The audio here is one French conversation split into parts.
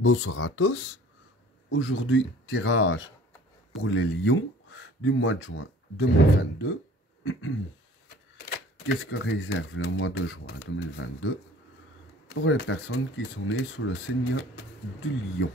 Bonsoir à tous. Aujourd'hui, tirage pour les lions du mois de juin 2022. Qu'est-ce que réserve le mois de juin 2022 pour les personnes qui sont nées sous le signe du lion?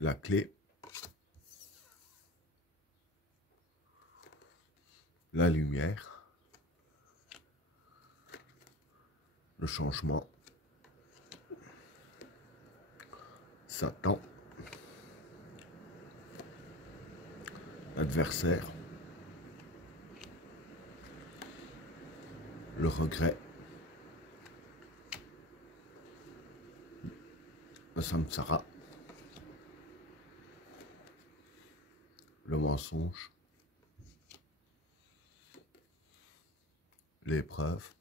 La clé, la lumière, le changement, Satan, l'adversaire, le regret, le samsara, le mensonge, l'épreuve,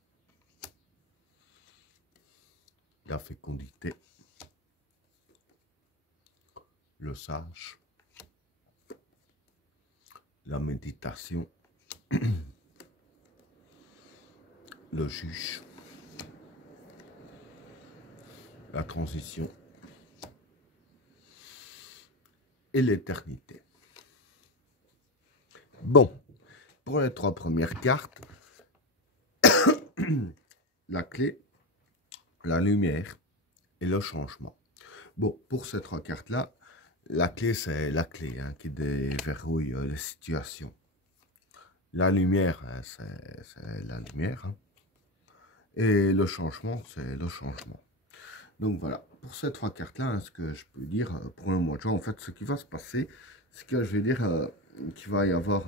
la fécondité, le sage, la méditation, le juge, la transition et l'éternité. Bon, pour les trois premières cartes, la clé, la lumière et le changement. Bon, pour ces trois cartes-là, la clé, c'est la clé qui déverrouille les situations. La lumière, c'est la lumière. Et le changement, c'est le changement. Donc voilà, pour ces trois cartes-là, ce que je peux dire pour le mois de juin, en fait, ce qui va se passer, c'est que je vais dire qu'il va y avoir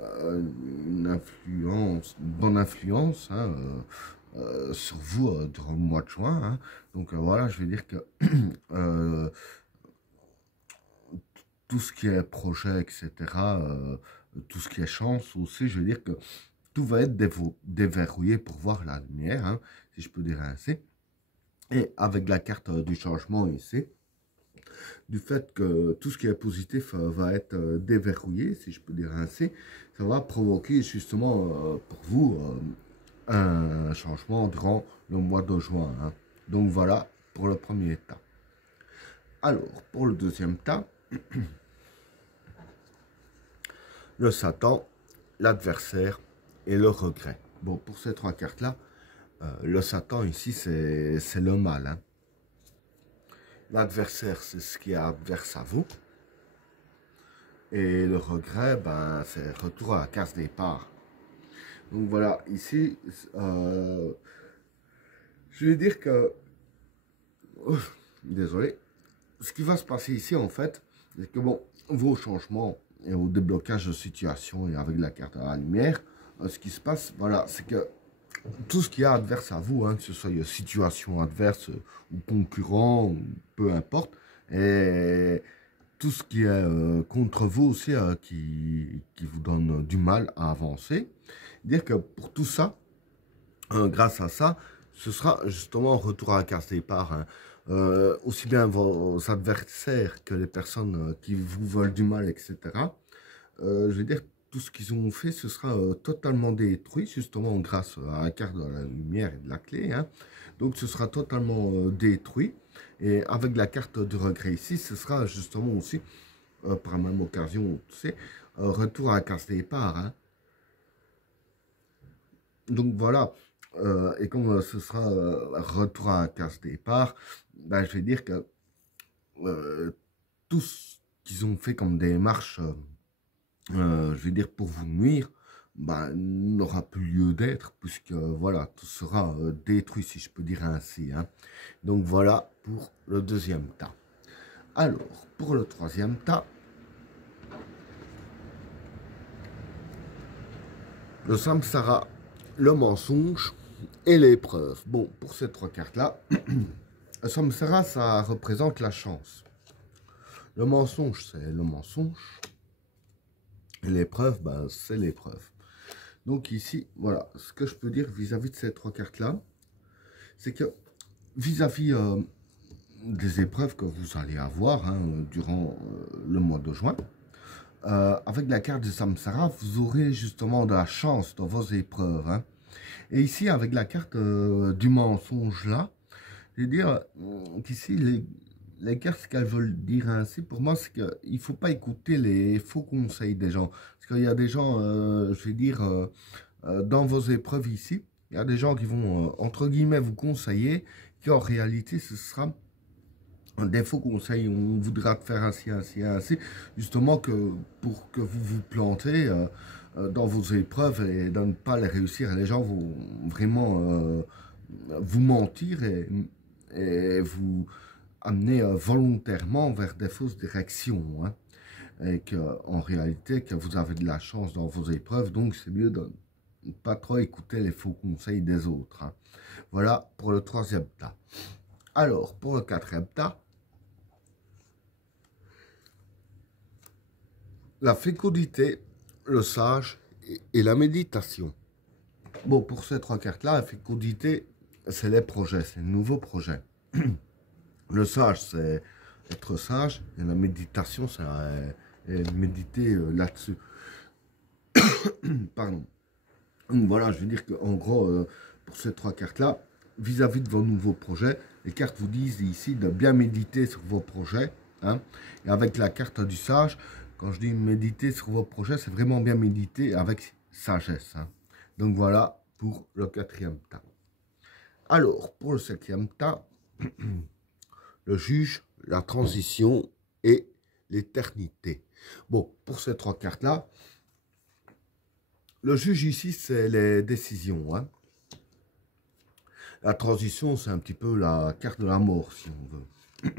une influence, une bonne influence sur vous durant le mois de juin. Donc voilà, je vais dire que tout ce qui est projet, etc., tout ce qui est chance aussi, je veux dire que tout va être déverrouillé pour voir la lumière, si je peux dire ainsi. Et avec la carte du changement ici, du fait que tout ce qui est positif va être déverrouillé, si je peux dire ainsi, ça va provoquer justement pour vous un changement durant le mois de juin. Donc voilà pour le premier tas. Alors, pour le deuxième tas, le Satan, l'adversaire et le regret. Bon, pour ces trois cartes-là, le Satan ici, c'est le mal. L'adversaire, c'est ce qui est adverse à vous. Et le regret, ben, c'est retour à la case départ. Donc voilà, ici, je vais dire que... désolé. Ce qui va se passer ici, en fait, c'est que bon, vos changements et vos déblocages de situation et avec la carte à la lumière, ce qui se passe, voilà, c'est que tout ce qui est adverse à vous, que ce soit une situation adverse ou concurrent, ou peu importe, et tout ce qui est contre vous aussi, qui vous donne du mal à avancer. Dire que pour tout ça, grâce à ça, ce sera justement un retour à la case départ. Aussi bien vos adversaires que les personnes qui vous veulent du mal, etc. Je veux dire, tout ce qu'ils ont fait, ce sera totalement détruit, justement grâce à la carte de la lumière et de la clé. Donc ce sera totalement détruit. Et avec la carte du regret ici, ce sera justement aussi, par la même occasion, tu sais, retour à la case départ. Donc voilà, et comme ce sera retour à la case départ, ben, je vais dire que tout ce qu'ils ont fait comme démarche, je vais dire pour vous nuire, ben, n'aura plus lieu d'être, puisque voilà, tout sera détruit, si je peux dire ainsi. Donc voilà pour le deuxième tas. Alors, pour le troisième tas, le samsara, le mensonge et l'épreuve. Bon, pour ces trois cartes-là, Samsara, ça représente la chance. Le mensonge, c'est le mensonge. Et l'épreuve, ben, c'est l'épreuve. Donc ici, voilà, ce que je peux dire vis-à-vis de ces trois cartes-là, c'est que vis-à-vis des épreuves que vous allez avoir hein, durant le mois de juin, avec la carte de Samsara, vous aurez justement de la chance dans vos épreuves. Hein. Et ici, avec la carte du mensonge là, je veux dire qu'ici, les cartes, ce qu'elles veulent dire ainsi, pour moi, c'est qu'il ne faut pas écouter les faux conseils des gens. Parce qu'il y a des gens, je vais dire, dans vos épreuves ici, il y a des gens qui vont, entre guillemets, vous conseiller, qui en réalité, ce sera des faux conseils. On voudra faire ainsi, ainsi, ainsi, justement que pour que vous vous plantez dans vos épreuves et de ne pas les réussir. Les gens vont vraiment vous mentir et vous amener volontairement vers des fausses directions. Hein, et qu'en réalité, que vous avez de la chance dans vos épreuves, donc c'est mieux de ne pas trop écouter les faux conseils des autres. Hein. Voilà pour le troisième tas. Alors, pour le quatrième tas, la fécondité, le sage et la méditation. Bon, pour ces trois cartes-là, la fécondité, c'est les projets, c'est les nouveaux projets. Le sage, c'est être sage, et la méditation, c'est méditer là-dessus. Pardon. Donc voilà, je veux dire qu'en gros, pour ces trois cartes-là, vis-à-vis de vos nouveaux projets, les cartes vous disent ici de bien méditer sur vos projets. Hein, et avec la carte du sage, quand je dis méditer sur vos projets, c'est vraiment bien méditer avec sagesse. Hein. Donc voilà pour le quatrième tas. Alors, pour le cinquième tas, le juge, la transition et l'éternité. Bon, pour ces trois cartes-là, le juge ici, c'est les décisions. Hein. La transition, c'est un petit peu la carte de la mort, si on veut.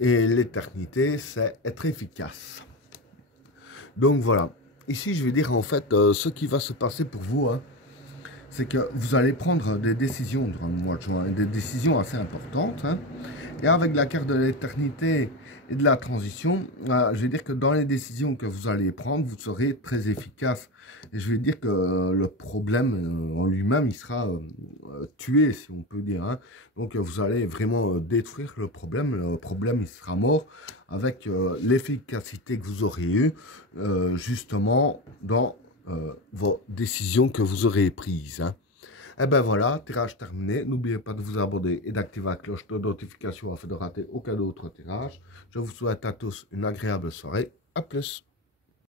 Et l'éternité, c'est être efficace. Donc voilà. Ici, je vais dire en fait ce qui va se passer pour vous. Hein, c'est que vous allez prendre des décisions durant le mois de juin, des décisions assez importantes. Hein, et avec la carte de l'éternité et de la transition, je vais dire que dans les décisions que vous allez prendre, vous serez très efficace. Et je vais dire que le problème en lui-même, il sera tué, si on peut dire. Hein. Donc vous allez vraiment détruire le problème il sera mort avec l'efficacité que vous aurez eue, justement, dans vos décisions que vous aurez prises. Hein. Et ben voilà, tirage terminé. N'oubliez pas de vous abonner et d'activer la cloche de notification afin de rater aucun autre tirage. Je vous souhaite à tous une agréable soirée. À plus.